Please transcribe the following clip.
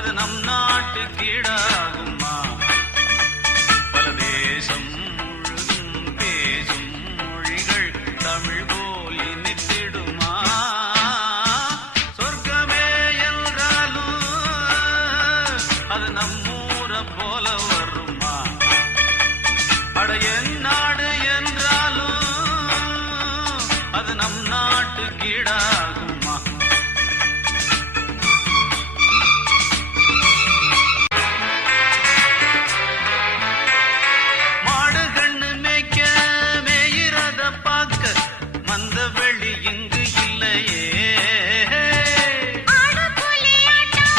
அது நம் நாட்டுக்கீடாகுமா? பல தேசம் முழுதும் பேசும் மொழிகள் தமிழ் போல் இனித்திடுமா? சொர்க்கமே என்றாலும் அது நம்